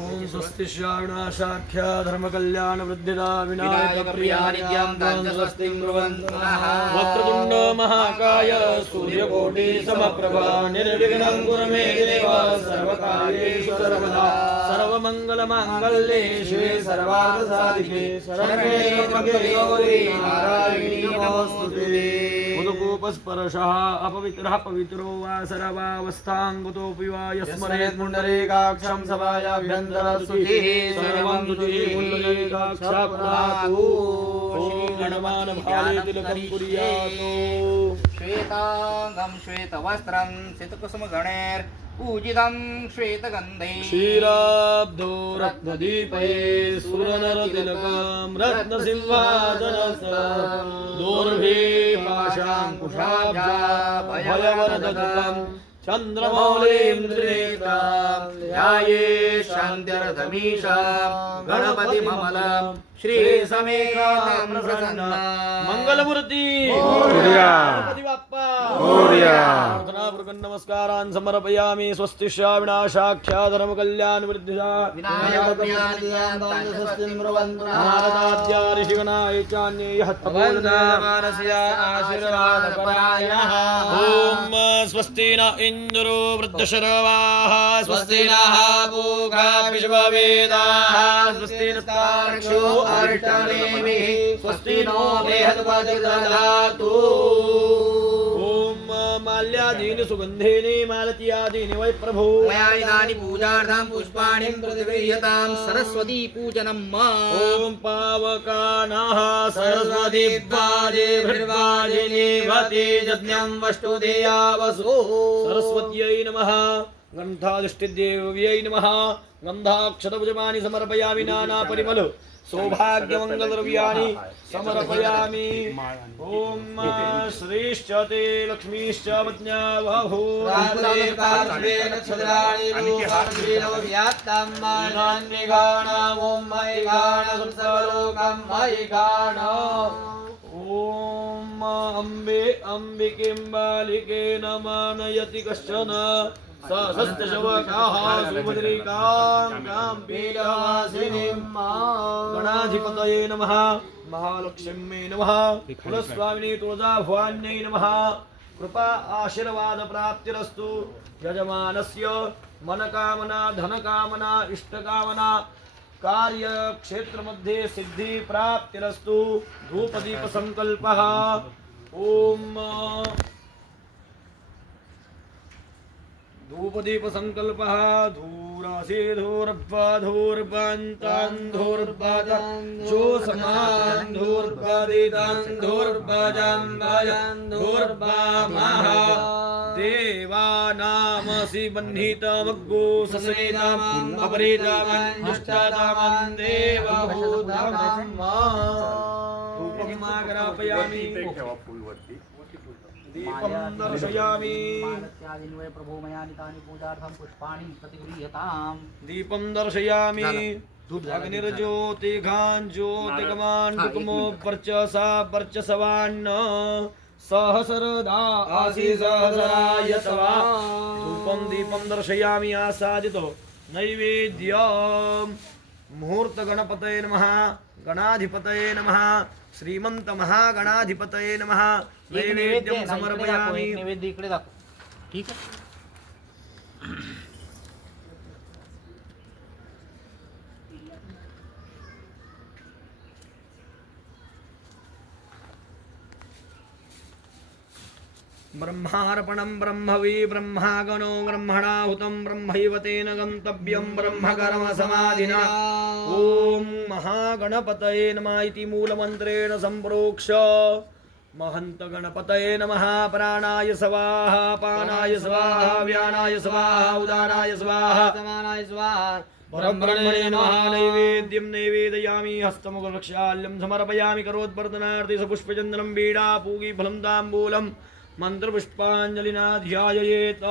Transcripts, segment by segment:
ओम स्वस्ति श्रावणाशाख्या धर्मकल्याण वृद्धिदा विनायक प्रिया नित्यं स्वस्ति वक्रतुंड महाकाय सूर्यकोटि समप्रभा निर्विघ्नं कुरु मे देव सर्वकार्येषु सर्वदा सर्वमंगलमांगल्ये शिवे सर्वार्थसाधिके शरण्ये त्र्यंबके गौरी नारायणी नमोस्तुते उदकोपस्पर्शः अपवित्रः पवित्रो वा सर्वावस्थांगतोऽपि वा यस्मरेत् पुण्डरीकाक्षं सभायाभ्यन्तरस्तुतिः सर्वं तुतिः पुण्डरीकाक्षाप्रातु ॐ गणमानभावे तिलकं कुर्यात् श्वेतांगं श्वेतवस्त्रं सितकुसुमगणैर्पूजितं श्वेतगन्धैः क्षीराब्धो रत्नदीपे सुरनरतिलकं रत्नसिंहासनस्थं दोर्भे पाशाङ्कुशाब्जा भयवरदगतं चन्द्रमौलिं त्रिनेत्रं ध्याये शान्तिरथमीशां गणपतिममलं श्री समेतं प्रसन्न मंगलमूर्ती गणपति बाप्पा प्रार्थनापूर्वक नमस्कारान् समर्पयामि। स्वस्ति श्रावणाशाख्या धर्मकल्याण वृद्धिदा नारदाद्या ऋषिगणाचान्ये आशीर्वादपरायणः ॐ स्वस्ति न इन्द्रो वृद्धशरवाः स्वस्ति नः पूषा विश्ववेदाः स्वस्ति नस्तार्क्ष्यो अरिष्टनेमिः स्वस्ति नो बृहस्पतिर्दधातु माल्यादीनि सुगन्धेनि मालतीयादीनि वै प्रभो मया इदानीं पूजार्थं पुष्पाणि प्रतिगृह्यतां सरस्वती पूजनं मा ॐ पावकानाः सरस्वती वाजिनीवति यज्ञं वष्टुदेया वसु सरस्वत्यै नमः गन्धाधिष्ठिदेव्यै नमः गन्धाक्षतभुजमानि समर्पयामि नाना परिमल सौभाग्यमङ्गलद्रव्याणि समर्पयामि। ॐ श्रीश्च ते लक्ष्मीश्च पत्न्या बभूव ॐ अम्बे अम्बिकें बालिके न मानयति कश्चन सहस्रशवकाः सुभद्रिकां गां पीडवासिनीं गणाधिपतये नमः महालक्ष्म्यै नमः कुलस्वामिनी तुळजाभवान्यै नमः कृपा आशीर्वाद प्राप्तिरस्तु यजमानस्य मनकामना धनकामना इष्टकामना कार्यक्षेत्रमध्ये सिद्धि प्राप्तिरस्तु धूपदीप संकल्पः ॐ धूपदीप संकल्पः देवानामसि बह्नितमग्गो ससेनामं अपरेतामं दुष्टातामं देवभूतमं धूपमाग्रापयामि दीपं दर्शयामि प्रभो मया नितानि पूजार्थं पुष्पाणि प्रतिगृह्यताम् दीपं दर्शयामि अग्निर्ज्योतिघान् ज्योतिगमान् डुकमो वर्चसा वर्चसवान् सहस्रदा आसि सहस्राय तवा धूपं दीपं दर्शयामि आसादितो नैवेद्यं मुहूर्त गणपतये नमः गणाधिपतये नमः श्रीमंत महागणाधिपतये नमः नैवेद्यं समर्पयामि। नैवेद्य इकडे दाखव ठीक आहे ब्रह्मार्पणं ब्रह्मवी ब्रह्मागणो ब्रह्मणाहुतं ब्रह्मैव तेन गन्तव्यं ब्रह्मकर्म समाधिना ॐ महागणपतये नमः इति मूलमन्त्रेण सम्प्रोक्ष महंत गणपतये नमः प्राणाय स्वाहा पानाय स्वाहा व्यानाय स्वाहा उदानाय स्वाहा समानाय स्वाहा परब्रह्मणे नमः नैवेद्यं नैवेदयामि हस्तमुखरक्षाल्यं समर्पयामि करोद्वर्धनार्थे सपुष्पचन्दनं बीडा पूगीफलं ताम्बूलं मन्त्रपुष्पाञ्जलिना ध्यायेत्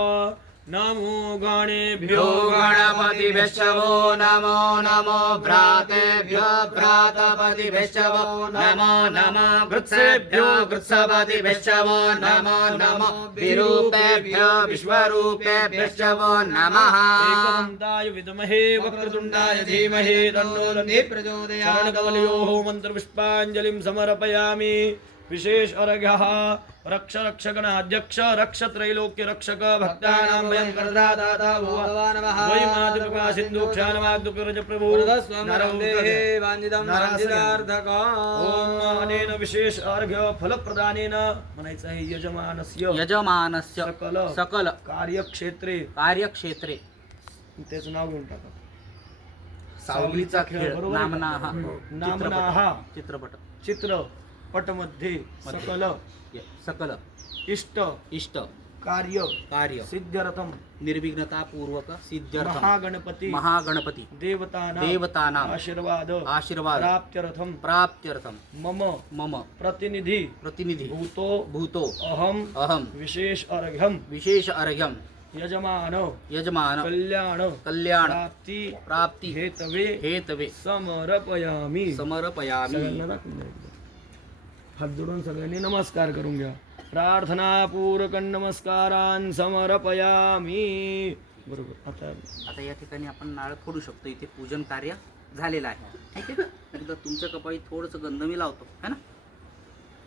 नमो गणेभ्यो भ्यो गणपतिभ्यश्चवो नमो नमो भ्रातेभ्यो भ्रातपतिभ्यश्चवो नमो नमो वृत्सेभ्यो वृत्सपतिभ्यश्चवो नमो नमो विरूपेभ्यो विश्वरूपेभ्यश्चवो नमः एकदन्ताय विद्महे वक्रतुण्डाय धीमहि तन्नो दन्ति प्रचोदयात् शरणकमलयोः मन्त्रपुष्पाञ्जलिं समर्पयामि विशेष अर्घ्यः रक्ष रक्षगणाध्यक्ष रक्ष त्रैलोक्य रक्षक भक्तानां वयं करदाता भव वै मातृकृपा सिन्धु क्षालवाग्दुकरज प्रभु ओम अनेन विशेष अर्घ्य फलप्रदानेन म्हणायचं आहे यजमानस्य सकल कार्यक्षेत्रे कार्यक्षेत्रे त्याचं नाव घेऊन टाका सावलीचा खेळ बरोबर आहे? नामना चित्रपट चित्रपटमध्ये सकल इष्ट कार्य सिद्ध्यर्थम निर्विघ्नता पूर्वक सिद्ध्यर्थम महागणपति देवतानां आशीर्वाद प्राप्त्यर्थम मम प्रतिनिधि भूतो अहम विशेष अर्घ्यम यजमान कल्याण प्राप्ति हेतवे समर्पयामी समर्पयामी हात जोडून सगळ्यांनी नमस्कार करून घ्या प्रार्थनापूर्वक नमस्कारान् समर्पयामी बरोबर आता या ठिकाणी आपण नारळ फोडू शकतो इथे पूजन कार्य झालेलं आहे ठीक आहे एकदा तुमच्या कपाळी थोडंसं गंध मी लावतो है ना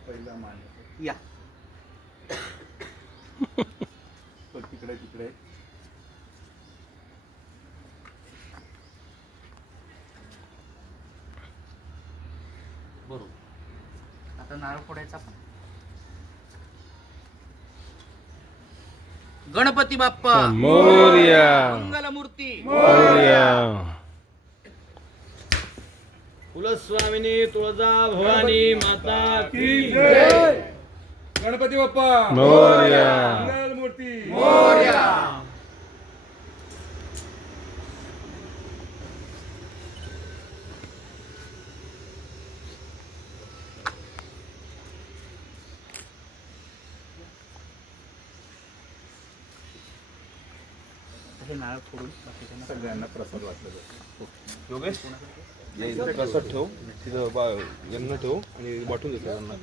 पहिला मान या तिकडे बरोबर आता नारळ फोडायचा आपण गणपती बाप्पा मोरया मंगलमूर्ती मोरया कुलस्वामिनी तुळजा भवानी माता की गणपती बाप्पा मोरया मंगलमूर्ती हे नारळ फोडून सगळ्यांना प्रसाद वाटला जातो योगेश यायचा प्रसाद ठेव तिथं यांना ठेव आणि वाटून देतो यांना